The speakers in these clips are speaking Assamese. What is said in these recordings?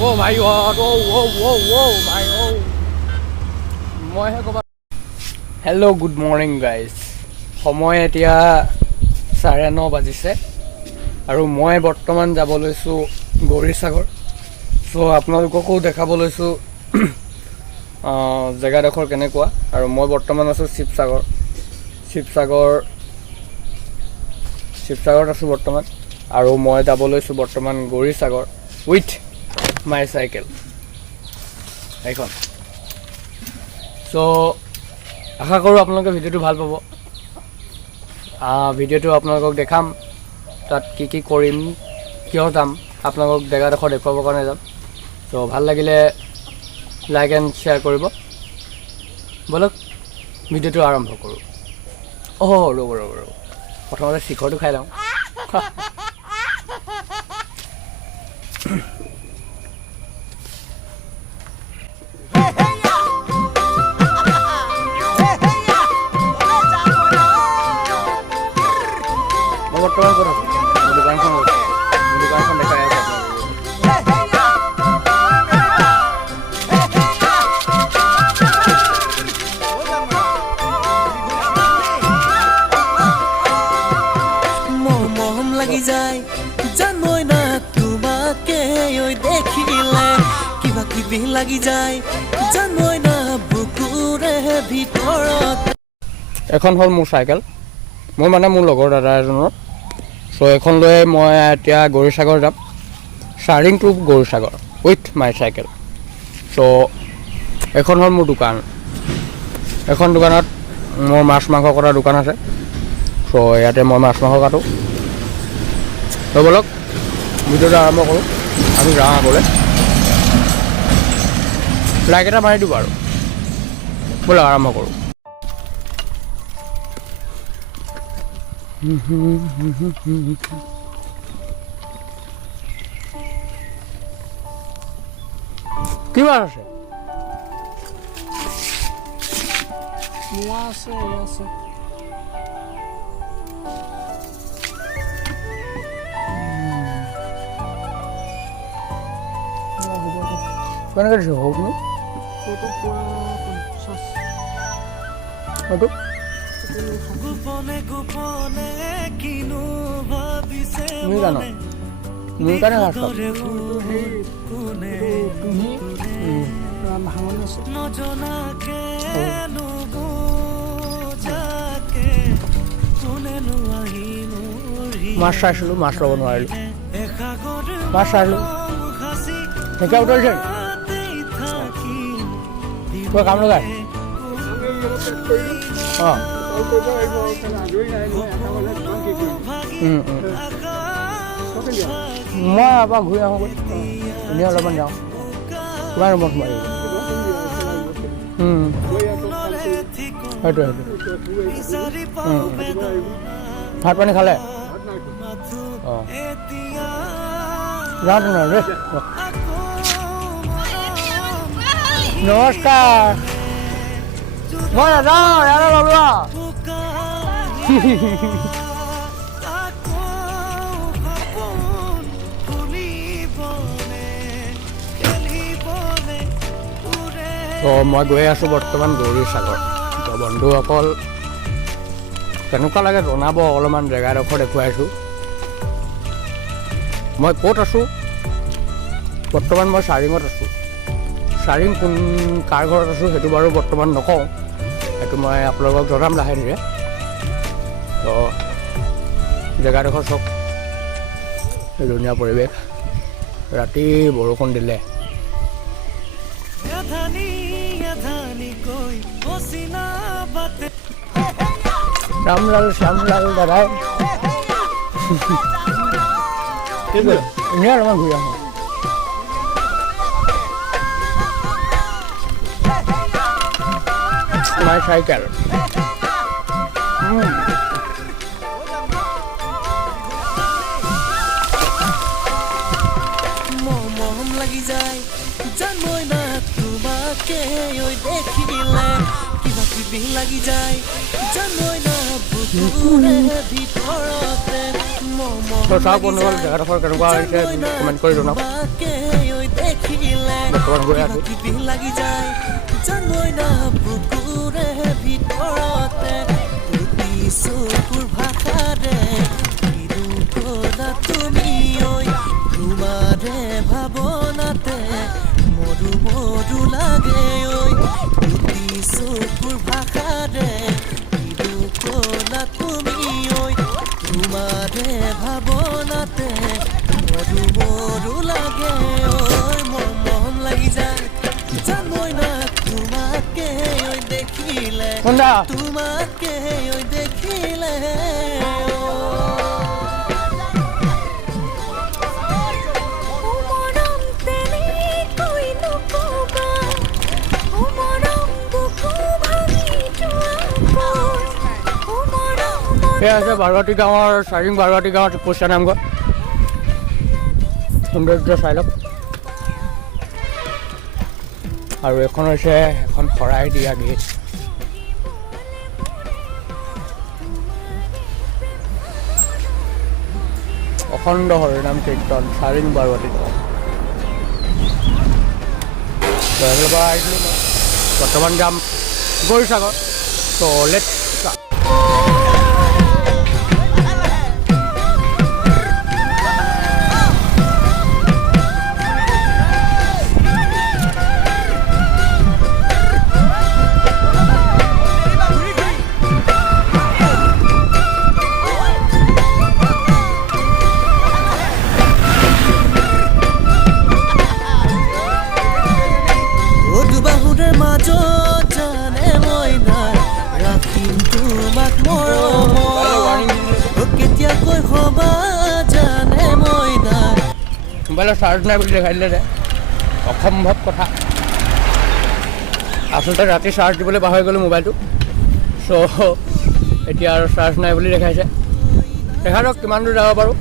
Oh my god, oh my god. Hello, good morning guys. সময় এতিয়া 9:30 বাজিছে আৰু মই বৰ্তমান যাব লৈছো গৌৰীসাগৰ। সো আপোনালোককো দেখাব লৈছো জেগাডোখৰ কেনেকুৱা আৰু মই বৰ্তমান আছো শিৱসাগৰত আছো বৰ্তমান আৰু মই যাব লৈছো বৰ্তমান গৌৰীসাগৰ উইথ মাই চাইকেল এখন। সো আশা কৰোঁ আপোনালোকে ভিডিঅ'টো ভাল পাব। ভিডিঅ'টো আপোনালোকক দেখাম, তাত কি কি কৰিম, কিয় যাম, আপোনালোকক জেগাডোখৰ দেখুৱাবৰ কাৰণে যাম। তো ভাল লাগিলে লাইক এণ্ড শ্বেয়াৰ কৰিব। বলক ভিডিঅ'টো আৰম্ভ কৰোঁ। ৰ'ব প্ৰথমতে শিখৰটো খাই লওঁ। বৰ্তমান ক'ত আছোঁ? মোৰ দোকানখন দেখাই আছে মৰম লাগি যায় জানই না তোমাকে দেখিলে, কিবা কিবি লাগি যায় জানই না বুকুৰে ভিতৰত। এখন হ'ল মোৰ চাইকেল, মই মানে মোৰ লগৰ দাদা এজনৰ। চ' এখন লৈ মই এতিয়া গৌৰীসাগৰ যাম, sharing to Gaurisagar with my cycle. So' এখন হ'ল মোৰ দোকান, এখন দোকানত মোৰ মাছ মাংস কটা দোকান আছে। চ' ইয়াতে মই মাছ মাংস কাটোঁ। ত' বলক ভিডিঅ'টো আৰম্ভ কৰোঁ, আমি যাওঁ আগলৈ। লাইক এটা মাৰি দিব আৰু বলক আৰম্ভ কৰোঁ। কি মাছ আছে? আছে কেনেকৈ দিছে সৰুটো? এইটো মোৰ কাৰণে ভাত খাওঁ। মাছ চাইছিলোঁ, মাছ ল'ব নোৱাৰিলোঁ। মাছ চাইছিলোঁ ঢেকীয়া উতলিছে নি? কিবা কাম লগাই? মই এবাৰ ঘূৰি আহোঁগৈ, এনেই অলপমান যাওঁ। কিমান ৰুমত সোমাই সেইটোৱে ভাত পানী খালে? যাওঁ তেনেহ'লে দেই। নমস্কাৰ, মই নাযাওঁ, ইয়াতে ল'লোৱা। মই গৈ আছোঁ বৰ্তমান গৌৰীসাগৰ। তো বন্ধুসকল কেনেকুৱা লাগে জনাব, অলপমান জেগাডোখৰ দেখুৱাইছোঁ। মই ক'ত আছোঁ? বৰ্তমান মই চাৰিঙত আছোঁ। চাৰিং কোন কাৰ ঘৰত আছোঁ সেইটো বাৰু বৰ্তমান নকওঁ, সেইটো মই আপোনালোকক জনাম লাহে ধীৰে। তো জেগাডোখৰ চাওক, ধুনীয়া পৰিৱেশ। ৰাতি বৰষুণ দিলে। শ্যামলাল দাদাই এনেই অলপমান ঘূৰি আহোঁ। মাই চাইকেল মৰম লাগি যায় জানই না তোমাকে দেখিলে, কিবা কিবি লাগি যায় জানই না বুকুৰে ভিতৰতে। চাওক বন্ধুসকল জেগাডোখৰ কেনেকুৱা হৈছে কমেণ্ট কৰি জনাওক। বৰ্তমান গৈ আছোঁ কিবি লাগি যায় জানই না বুকুৰে ভিতৰতে দুটি চকুৰ ভাষাৰে কিনো ক'লা তুমি ঐ তোমাৰে ভাৱনাতে মৰু মৰু লাগে ঐ দুটি চকুৰ ভাষাৰে কিনো ক'লা তুমি ঐ তোমাৰে ভাৱনাতে মৰু মৰু লাগে ঐ মন লাগি যায় জানই না তোমাকে ঐ দেখিলে কোনটা তোমাকে ঐ দেখিলে এয়া আছে বাৰুৱাটি গাঁৱৰ চাৰিং বাৰুৱাটি গাঁৱৰ পইচা নামঘৰ সৌন্দৰ্য চাই লওক আৰু এখন হৈছে এখন শৰাই দিয়া গেট অখণ্ড হৰিনাম কীৰ্তন চাৰিং বাৰুৱাটি বৰ্তমান যাম গৌৰীসাগৰ ত' লেটছ ষ্টাৰ্ট মোবাইলৰ চাৰ্জ নাই বুলি দেখাই দিলে যে অসম্ভৱ কথা আচলতে ৰাতি চাৰ্জ দিবলৈ পাহৰি গ'লোঁ মোবাইলটো চ' এতিয়া আৰু চাৰ্জ নাই বুলি দেখাইছে দেখা যাওক কিমান দূৰ যাব পাৰোঁ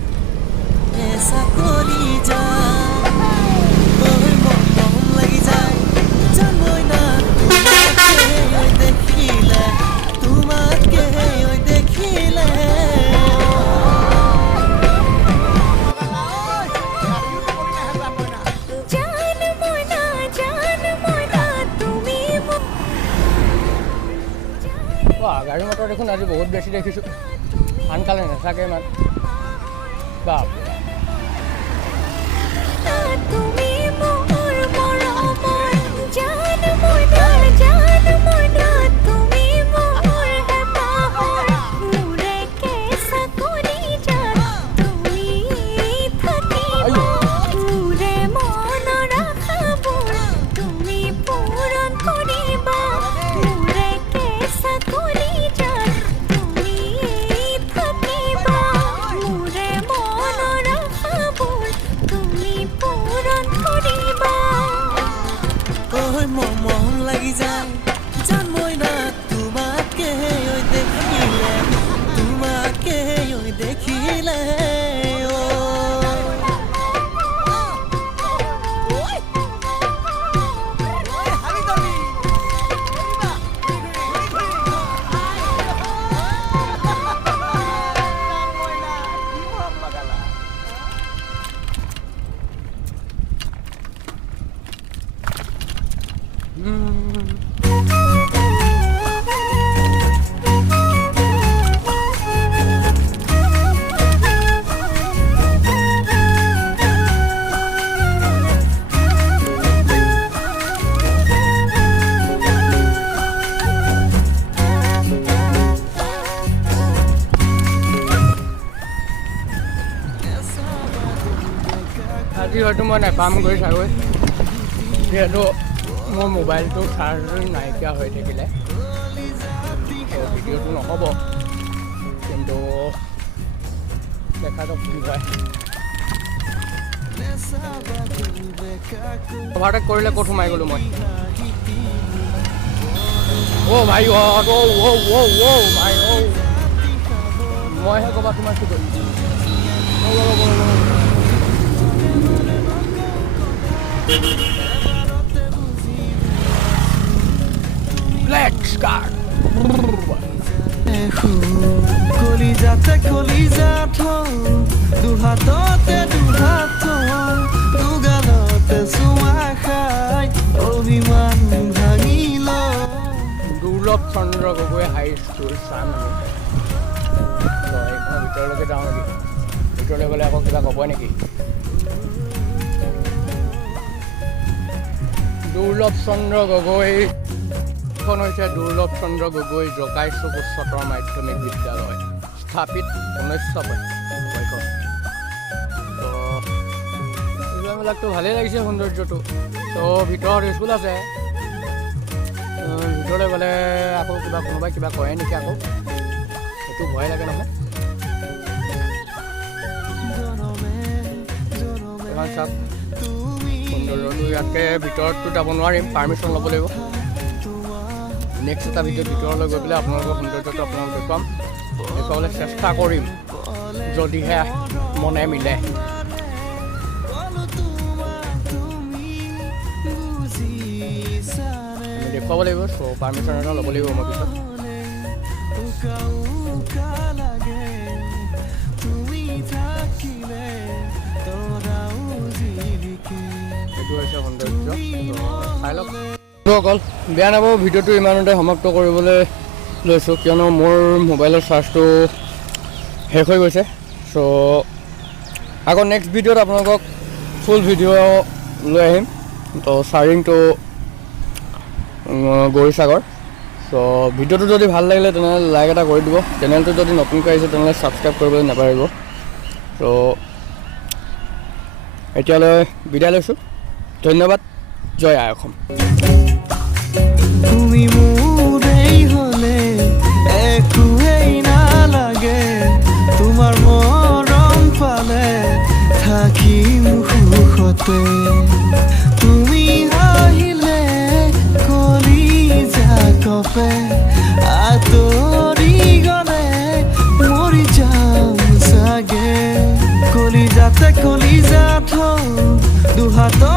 গাড়ী মটৰ দেখোন আজি বহুত বেছি দেখিছোঁ আনকালে নাথাকে ইমান বাপ আজি হয়তো মই নেপাম গৈ চাগৈ যিহেতু মোৰ মোবাইলটো চাৰ্জ নাইকিয়া হৈ থাকিলে ভিডিঅ'টো নহ'ব কিন্তু দেখা যাওক কি হয় অভাৰটেক কৰিলে ক'ত সোমাই গ'লোঁ মই অ' ভাই ভাই মইহে ক'ৰবাত সোমাইছোঁ গৈ Let's start. কলিজাতে কলিজা থওঁ দুহাততে দুহাত থওঁ দুগালতে চুমা খাই চন্দ্ৰ গগৈ হাই স্কুল চাম আমি তো এইখনৰ ভিতৰলৈকে যাওঁ নেকি ভিতৰলৈ গ'লে আকৌ কিবা ক'ব নেকি দুৰ্লভ চন্দ্ৰ গগৈ এখন হৈছে দুৰ্লভ চন্দ্ৰ গগৈ জকাইচুক উচ্চতৰ মাধ্যমিক বিদ্যালয় স্থাপিত 1965 তো এইবিলাকতো ভালেই লাগিছে সৌন্দৰ্যটো তো ভিতৰত স্কুল আছে ভিতৰলৈ গ'লে আকৌ কিবা কোনোবাই কিবা কয় নেকি আকৌ সেইটো ভয় লাগে নহয় চাওক সৌন্দৰ্যটো ইয়াতকৈ ভিতৰততো যাব নোৱাৰিম পাৰ্মিশ্যন ল'ব লাগিব নেক্সট এটা ভিডিঅ'ত ভিতৰলৈ গৈ পেলাই আপোনালোকৰ সৌন্দৰ্যটো আপোনালোক দেখুৱাবলৈ চেষ্টা কৰিম যদিহে মনে মিলে দেখুৱাব লাগিব চ' পাৰ্মিশ্যন এটা ল'ব লাগিব মই পিছত এইটো হৈছে সৌন্দৰ্য চাই লওক অকল বেয়া নাপাব ভিডিঅ'টো ইমানতে সমাপ্ত কৰিবলৈ লৈছোঁ কিয়নো মোৰ মোবাইলৰ চাৰ্জটো শেষ হৈ গৈছে চ' আকৌ নেক্সট ভিডিঅ'ত আপোনালোকক ফুল ভিডিঅ' লৈ আহিম তো চাৰিংটো গৌৰীসাগৰ চ' ভিডিঅ'টো যদি ভাল লাগিলে তেনেহ'লে লাইক এটা কৰি দিব চেনেলটো যদি নতুনকৈ আহিছে তেনেহ'লে ছাবস্ক্ৰাইব কৰিবলৈ নাপাহৰিব চ' এতিয়ালৈ বিদায় লৈছোঁ ধন্যবাদ জয় আই অসম তুমি মোৰেই হ'লে একোৱেই নালাগে তোমাৰ মৰম পালে থাকিম সুখতে তুমি আহিলে কলিজা কপে আঁতৰি গ'লে মৰি যাম চাগে কলিজাতে কলিজা থওঁ দুহাতৰ